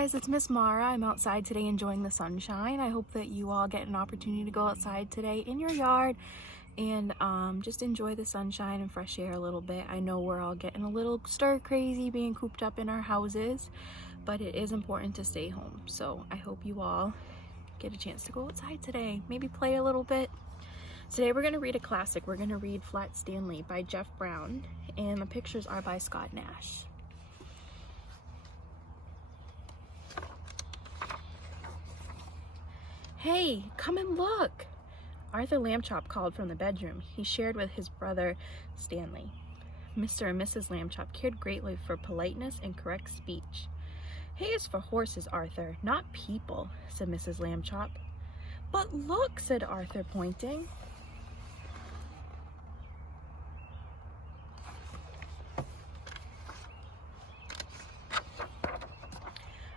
guys, it's Miss Mara. I'm outside today enjoying the sunshine. I hope that you all get an opportunity to go outside today in your yard and just enjoy the sunshine and fresh air a little bit. I know we're all getting a little stir crazy being cooped up in our houses, but it is important to stay home. So I hope you all get a chance to go outside today, maybe play a little bit. Today we're going to read a classic. We're going to read Flat Stanley by Jeff Brown, and the pictures are by Scott Nash. Hey, come and look! Arthur Lambchop called from the bedroom he shared with his brother Stanley. Mr. and Mrs. Lambchop cared greatly for politeness and correct speech. Hay is for horses, Arthur, not people, said Mrs. Lambchop. But look, said Arthur, pointing.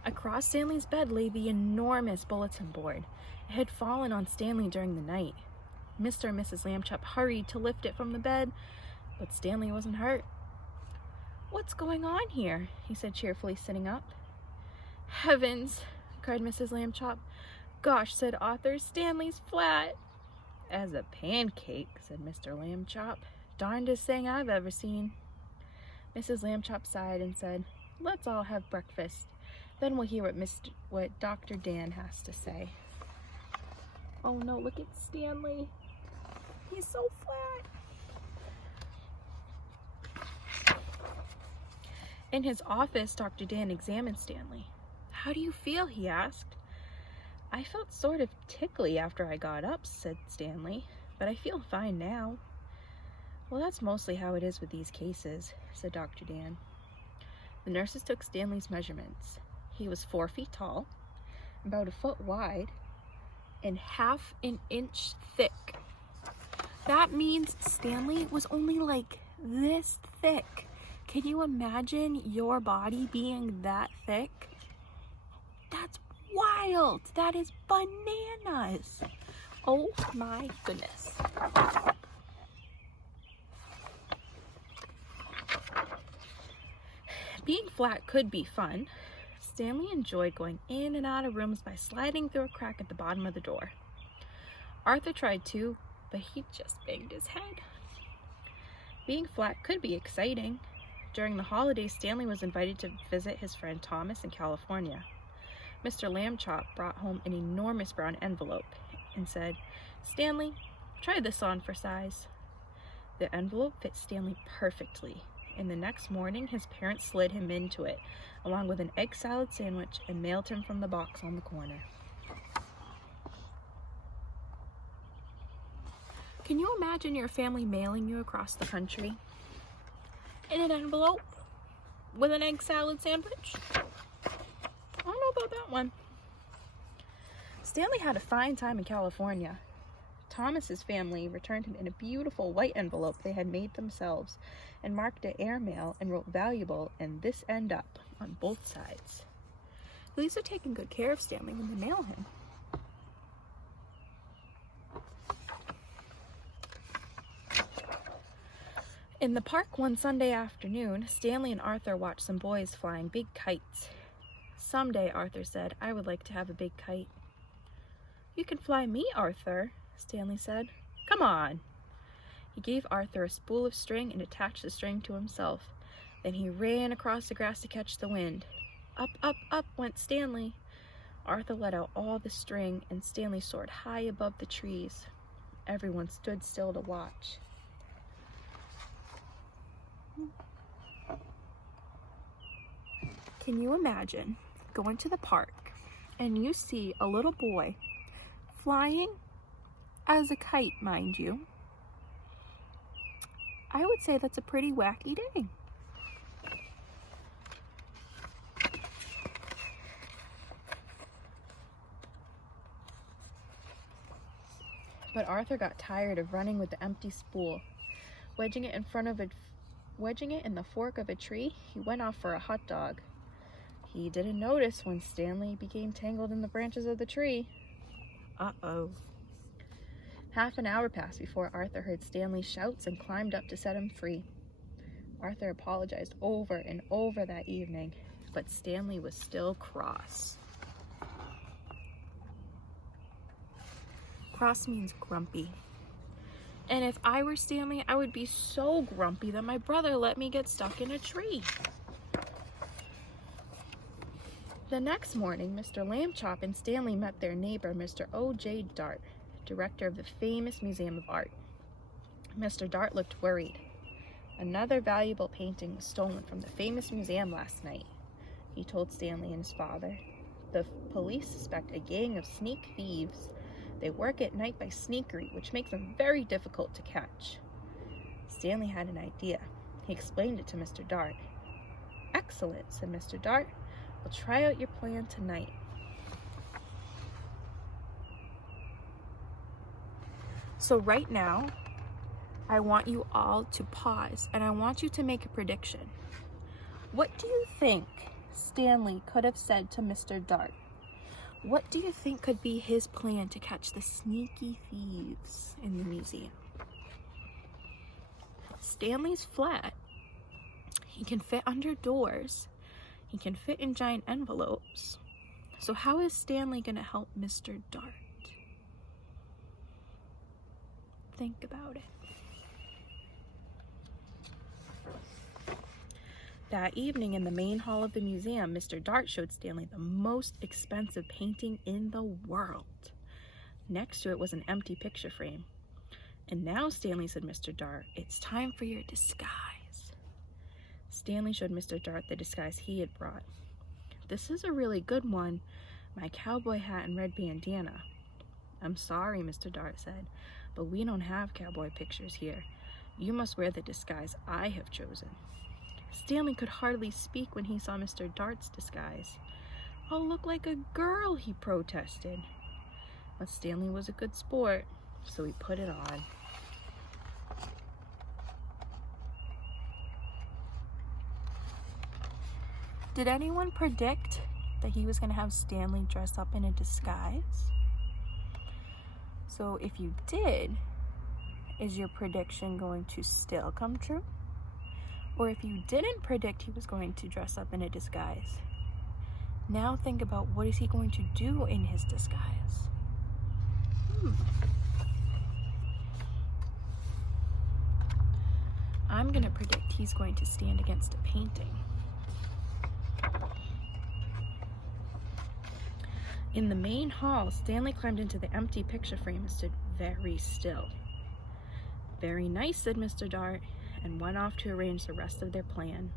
Across Stanley's bed lay the enormous bulletin board. It had fallen on Stanley during the night. Mr. and Mrs. Lambchop hurried to lift it from the bed, but Stanley wasn't hurt. What's going on here? He said cheerfully, sitting up. Heavens, cried Mrs. Lambchop. Gosh, said Arthur, Stanley's flat. As a pancake, said Mr. Lambchop. Darndest thing I've ever seen. Mrs. Lambchop sighed and said, let's all have breakfast. Then we'll hear what Dr. Dan has to say. Oh no, look at Stanley. He's so flat. In his office, Dr. Dan examined Stanley. How do you feel? He asked. I felt sort of tickly after I got up, said Stanley, but I feel fine now. Well, that's mostly how it is with these cases, said Dr. Dan. The nurses took Stanley's measurements. He was 4 feet tall, about 1 foot wide, and 1/2 inch thick. That means Stanley was only like this thick. Can you imagine your body being that thick? That's wild. That is bananas. Oh my goodness. Being flat could be fun. Stanley enjoyed going in and out of rooms by sliding through a crack at the bottom of the door. Arthur tried too, but he just banged his head. Being flat could be exciting. During the holidays, Stanley was invited to visit his friend Thomas in California. Mr. Lambchop brought home an enormous brown envelope and said, Stanley, try this on for size. The envelope fit Stanley perfectly, and the next morning his parents slid him into it, along with an egg salad sandwich, and mailed him from the box on the corner. Can you imagine your family mailing you across the country in an envelope with an egg salad sandwich? I don't know about that one. Stanley had a fine time in California. Thomas's family returned him in a beautiful white envelope they had made themselves and marked it airmail and wrote valuable and this end up on both sides. At least they're taking good care of Stanley when they mail him. In the park one Sunday afternoon, Stanley and Arthur watched some boys flying big kites. Someday, Arthur said, I would like to have a big kite. You can fly me, Arthur, Stanley said. Come on. He gave Arthur a spool of string and attached the string to himself. Then he ran across the grass to catch the wind. Up, up, up went Stanley. Arthur let out all the string, and Stanley soared high above the trees. Everyone stood still to watch. Can you imagine going to the park and you see a little boy flying as a kite, mind you? I would say that's a pretty wacky day. But Arthur got tired of running with the empty spool. Wedging it in the fork of a tree, he went off for a hot dog. He didn't notice when Stanley became tangled in the branches of the tree. Uh-oh. Half an hour passed before Arthur heard Stanley's shouts and climbed up to set him free. Arthur apologized over and over that evening. but Stanley was still cross. Cross means grumpy. And if I were Stanley, I would be so grumpy that my brother let me get stuck in a tree. The next morning, Mr. Lambchop and Stanley met their neighbor, Mr. O.J. Dart, director of the famous Museum of Art. Mr. Dart looked worried. Another valuable painting was stolen from the famous museum last night, he told Stanley and his father. The police suspect a gang of sneak thieves. They work at night by sneakery, which makes them very difficult to catch. Stanley had an idea. He explained it to Mr. Dart. Excellent, said Mr. Dart. We'll try out your plan tonight. So right now, I want you all to pause and I want you to make a prediction. What do you think Stanley could have said to Mr. Dart? What do you think could be his plan to catch the sneaky thieves in the museum? Stanley's flat. He can fit under doors. He can fit in giant envelopes. So how is Stanley going to help Mr. Dart? Think about it. That evening in the main hall of the museum, Mr. Dart showed Stanley the most expensive painting in the world. Next to it was an empty picture frame. And now, Stanley, said Mr. Dart, it's time for your disguise. Stanley showed Mr. Dart the disguise he had brought. This is a really good one, my cowboy hat and red bandana. I'm sorry, Mr. Dart said, but we don't have cowboy pictures here. You must wear the disguise I have chosen. Stanley could hardly speak when he saw Mr. Dart's disguise. I'll look like a girl, he protested. But Stanley was a good sport, so he put it on. Did anyone predict that he was going to have Stanley dress up in a disguise? So if you did, is your prediction going to still come true? Or if you didn't predict he was going to dress up in a disguise, now think about what is he going to do in his disguise? I'm going to predict he's going to stand against a painting. In the main hall, Stanley climbed into the empty picture frame and stood very still. Very nice, said Mr. Dart, and went off to arrange the rest of their plan.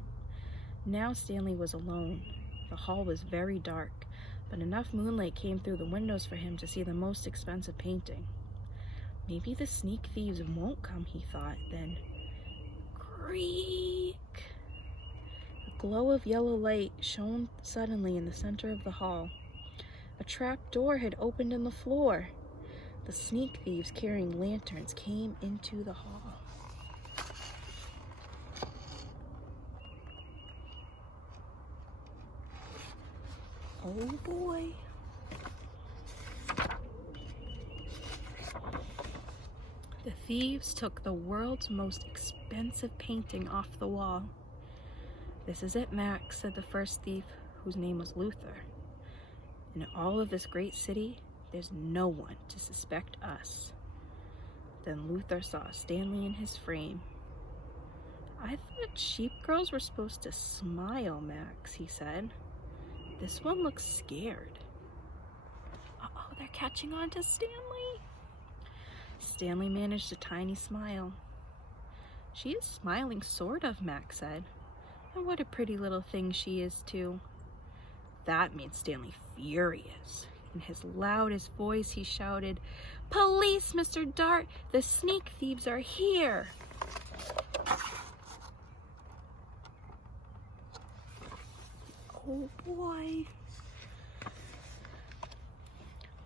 Now Stanley was alone. The hall was very dark, but enough moonlight came through the windows for him to see the most expensive painting. Maybe the sneak thieves won't come, he thought. Then, creak! A glow of yellow light shone suddenly in the center of the hall. A trap door had opened in the floor. The sneak thieves carrying lanterns came into the hall. Oh boy. The thieves took the world's most expensive painting off the wall. This is it, Max, said the first thief, whose name was Luther. In all of this great city, there's no one to suspect us. Then Luther saw Stanley in his frame. I thought sheep girls were supposed to smile, Max, he said. This one looks scared. Uh-oh, they're catching on to Stanley. Stanley managed a tiny smile. She is smiling, sort of, Max said. And what a pretty little thing she is, too. That made Stanley furious. In his loudest voice, he shouted, "Police, Mr. Dart! The sneak thieves are here!" Oh boy.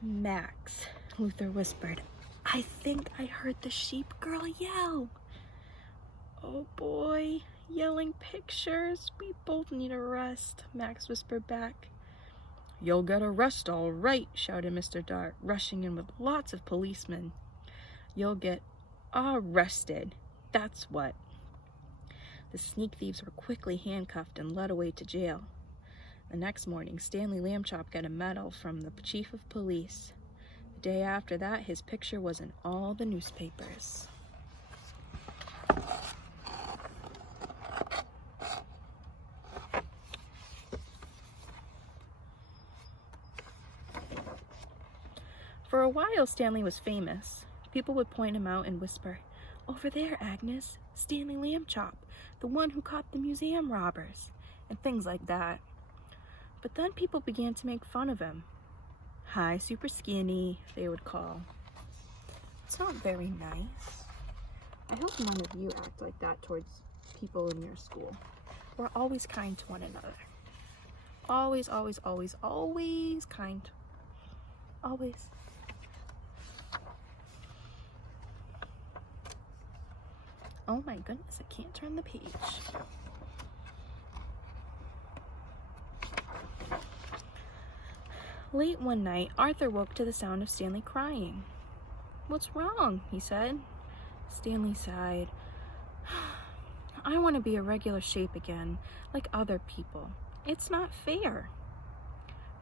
Max, Luther whispered, I think I heard the sheep girl yell. Oh boy, yelling pictures. We both need a rest, Max whispered back. You'll get a rest all right, shouted Mr. Dart, rushing in with lots of policemen. You'll get arrested, that's what. The sneak thieves were quickly handcuffed and led away to jail. The next morning, Stanley Lambchop got a medal from the chief of police. The day after that, his picture was in all the newspapers. For a while, Stanley was famous. People would point him out and whisper, "Over there, Agnes, Stanley Lambchop, the one who caught the museum robbers," and things like that. But then people began to make fun of him. "Hi, super skinny," they would call. It's not very nice. I hope none of you act like that towards people in your school. We're always kind to one another. Always, always, always, always kind. Always. Oh my goodness, I can't turn the page. Late one night, Arthur woke to the sound of Stanley crying. "What's wrong?" he said. Stanley sighed. "I want to be a regular shape again, like other people. It's not fair."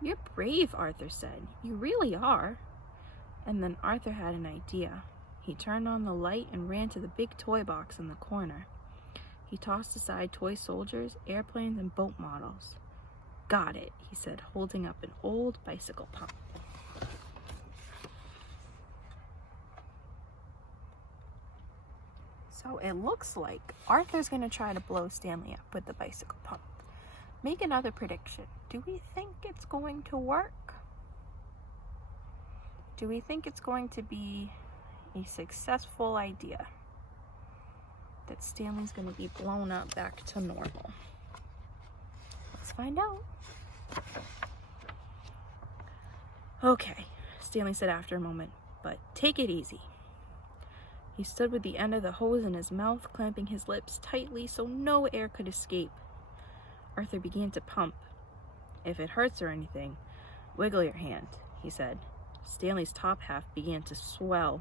"You're brave," Arthur said. "You really are." And then Arthur had an idea. He turned on the light and ran to the big toy box in the corner. He tossed aside toy soldiers, airplanes, and boat models. "Got it," he said, holding up an old bicycle pump. So it looks like Arthur's going to try to blow Stanley up with the bicycle pump. Make another prediction. Do we think it's going to work? Do we think it's going to be a successful idea? That Stanley's going to be blown up back to normal? Let's find out. "Okay," Stanley said after a moment, "but take it easy." He stood with the end of the hose in his mouth, clamping his lips tightly so no air could escape. Arthur began to pump. "If it hurts or anything, wiggle your hand," he said. Stanley's top half began to swell.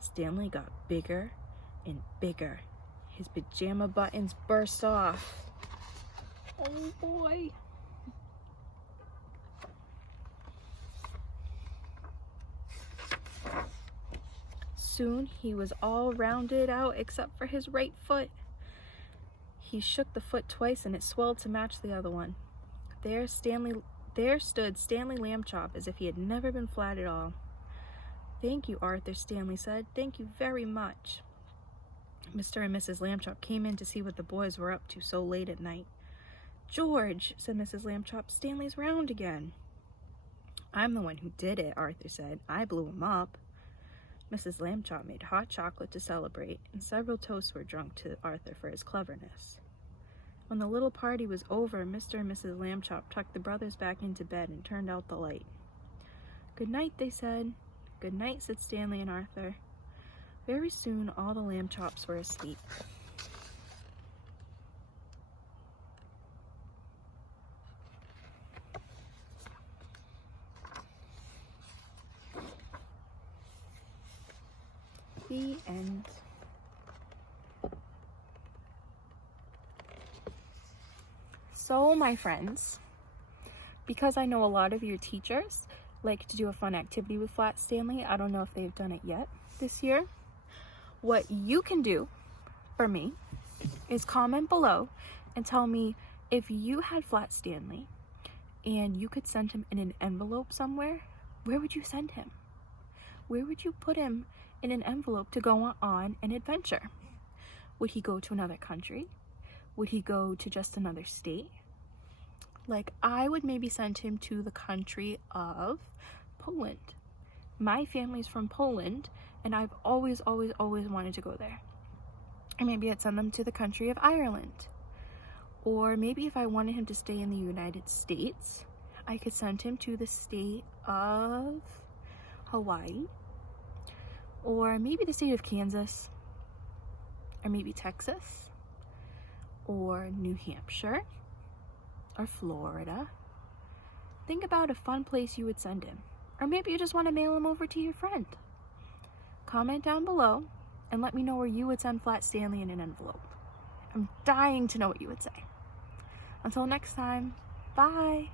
Stanley got bigger and bigger. His pajama buttons burst off. Oh boy. Soon he was all rounded out except for his right foot. He shook the foot twice and it swelled to match the other one. There stood Stanley Lambchop as if he had never been flat at all. "Thank you, Arthur," Stanley said. "Thank you very much." Mr. and Mrs. Lambchop came in to see what the boys were up to so late at night. "George," said Mrs. Lambchop, "Stanley's round again." "I'm the one who did it," Arthur said. "I blew him up." Mrs. Lambchop made hot chocolate to celebrate, and several toasts were drunk to Arthur for his cleverness. When the little party was over, Mr. and Mrs. Lambchop tucked the brothers back into bed and turned out the light. "Good night," they said. "Good night," said Stanley and Arthur. Very soon, all the Lambchops were asleep. The end. So, my friends, because I know a lot of your teachers like to do a fun activity with Flat Stanley, I don't know if they've done it yet this year. What you can do for me is comment below and tell me if you had Flat Stanley and you could send him in an envelope somewhere, where would you send him? Where would you put him in an envelope to go on an adventure? Would he go to another country? Would he go to just another state? Like, I would maybe send him to the country of Poland. My family's from Poland, and I've always wanted to go there. Or maybe I'd send them to the country of Ireland. Or maybe if I wanted him to stay in the United States, I could send him to the state of Hawaii. Or maybe the state of Kansas. Or maybe Texas. Or New Hampshire. Or Florida. Think about a fun place you would send him. Or maybe you just want to mail him over to your friend. Comment down below and let me know where you would send Flat Stanley in an envelope. I'm dying to know what you would say. Until next time, Bye.